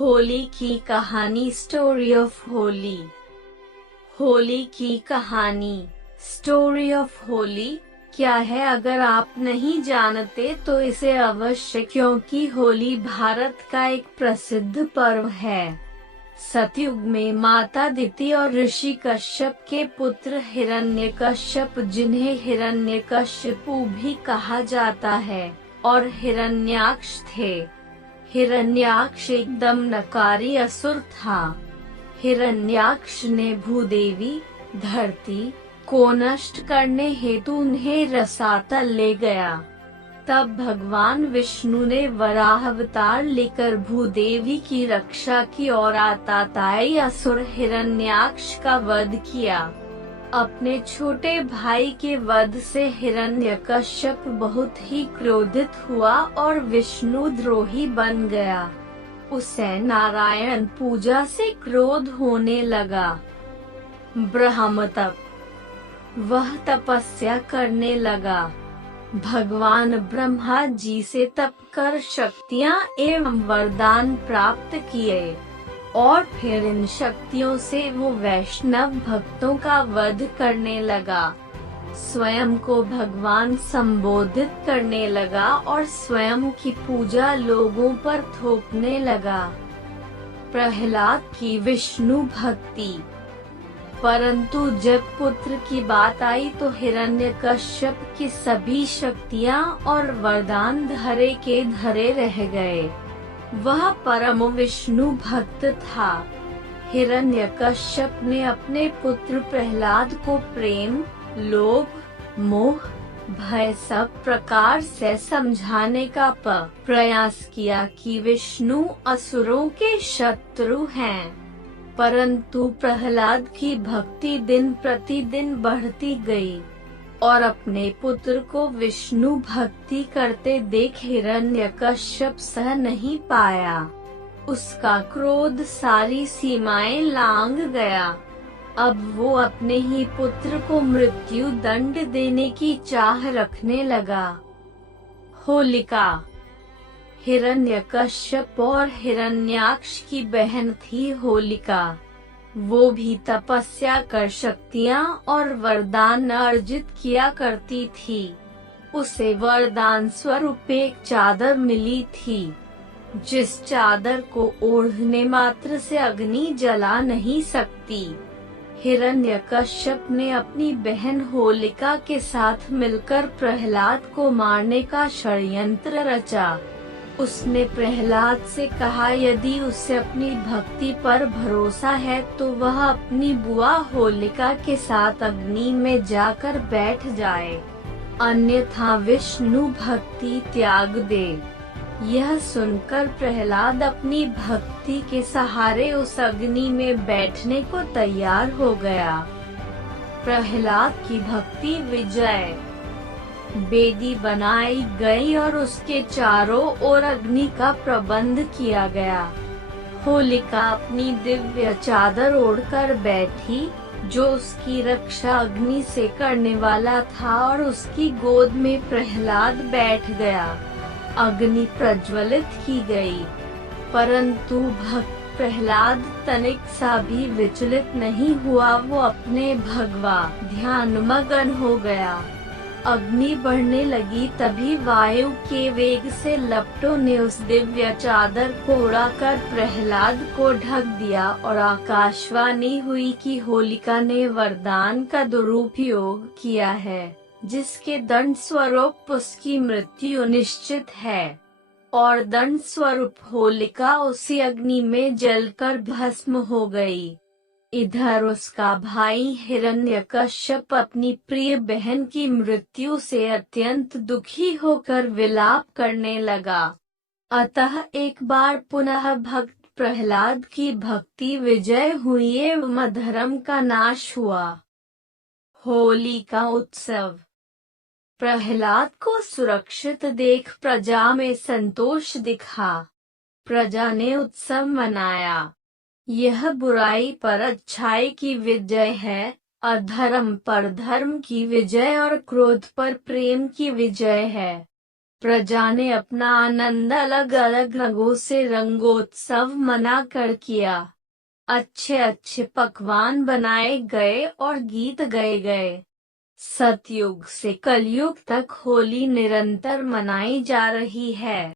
होली की कहानी story of Holi. Holi की कहानी स्टोरी ऑफ होली क्या है अगर आप नहीं जानते तो इसे अवश्य, क्योंकि होली भारत का एक प्रसिद्ध पर्व है। सतयुग में माता दिति और ऋषि कश्यप के पुत्र हिरण्यकश्यप, जिन्हें हिरण्यकशिपु भी कहा जाता है, और हिरण्याक्ष थे। हिरण्याक्ष एकदम नकारी असुर था। हिरण्याक्ष ने भूदेवी धरती को नष्ट करने हेतु उन्हें रसातल ले गया। तब भगवान विष्णु ने वराह अवतार लेकर भूदेवी की रक्षा की और आताताई असुर हिरण्याक्ष का वध किया। अपने छोटे भाई के वध से हिरण्यकश्यप बहुत ही क्रोधित हुआ और विष्णु द्रोही बन गया। उसे नारायण पूजा से क्रोध होने लगा। ब्रह्म तप, वह तपस्या करने लगा। भगवान ब्रह्मा जी से तप कर शक्तियाँ एवं वरदान प्राप्त किए और फिर इन शक्तियों से वो वैष्णव भक्तों का वध करने लगा। स्वयं को भगवान संबोधित करने लगा और स्वयं की पूजा लोगों पर थोपने लगा। प्रहलाद की विष्णु भक्ति। परंतु जब पुत्र की बात आई तो हिरण्यकश्यप की सभी शक्तियाँ और वरदान धरे के धरे रह गए। वह परम विष्णु भक्त था। हिरण्यकश्यप ने अपने पुत्र प्रहलाद को प्रेम, लोभ, मोह, भय सब प्रकार से समझाने का प्रयास किया कि विष्णु असुरों के शत्रु हैं। परंतु प्रहलाद की भक्ति दिन प्रतिदिन बढ़ती गई और अपने पुत्र को विष्णु भक्ति करते देख हिरण्यकश्यप सह नहीं पाया। उसका क्रोध सारी सीमाएं लांघ गया। अब वो अपने ही पुत्र को मृत्यु दंड देने की चाह रखने लगा। होलिका हिरण्यकश्यप और हिरण्याक्ष की बहन थी होलिका। वो भी तपस्या कर शक्तियाँ और वरदान अर्जित किया करती थी। उसे वरदान स्वरूप एक चादर मिली थी, जिस चादर को ओढ़ने मात्र से अग्नि जला नहीं सकती। हिरण्यकश्यप ने अपनी बहन होलिका के साथ मिलकर प्रहलाद को मारने का षड्यंत्र रचा। उसने प्रहलाद से कहा यदि उसे अपनी भक्ति पर भरोसा है तो वह अपनी बुआ होलिका के साथ अग्नि में जाकर बैठ जाए, अन्यथा विष्णु भक्ति त्याग दे। यह सुनकर प्रहलाद अपनी भक्ति के सहारे उस अग्नि में बैठने को तैयार हो गया। प्रहलाद की भक्ति विजय। वेदी बनाई गई और उसके चारों ओर अग्नि का प्रबंध किया गया। होलिका अपनी दिव्य चादर ओढ़कर बैठी, जो उसकी रक्षा अग्नि से करने वाला था, और उसकी गोद में प्रहलाद बैठ गया। अग्नि प्रज्वलित की गई, परंतु भक्त प्रहलाद तनिक सा भी विचलित नहीं हुआ। वो अपने भगवा ध्यान मगन हो गया। अग्नि बढ़ने लगी, तभी वायु के वेग से लपटों ने उस दिव्य चादर को उड़ाकर प्रहलाद को ढक दिया और आकाशवाणी हुई कि होलिका ने वरदान का दुरुपयोग किया है, जिसके दंड स्वरूप उसकी मृत्यु निश्चित है। और दंड स्वरूप होलिका उसी अग्नि में जलकर भस्म हो गई। इधर उसका भाई हिरण्यकश्यप अपनी प्रिय बहन की मृत्यु से अत्यंत दुखी होकर विलाप करने लगा। अतः एक बार पुनः भक्त प्रहलाद की भक्ति विजय हुई एवं अधर्म का नाश हुआ। होली का उत्सव। प्रहलाद को सुरक्षित देख प्रजा में संतोष दिखा। प्रजा ने उत्सव मनाया। यह बुराई पर अच्छाई की विजय है, अधर्म पर धर्म की विजय और क्रोध पर प्रेम की विजय है। प्रजा ने अपना आनंद अलग अलग रंगों से रंगोत्सव मनाकर किया। अच्छे अच्छे पकवान बनाए गए और गीत गाए गए। सतयुग से कलयुग तक होली निरंतर मनाई जा रही है।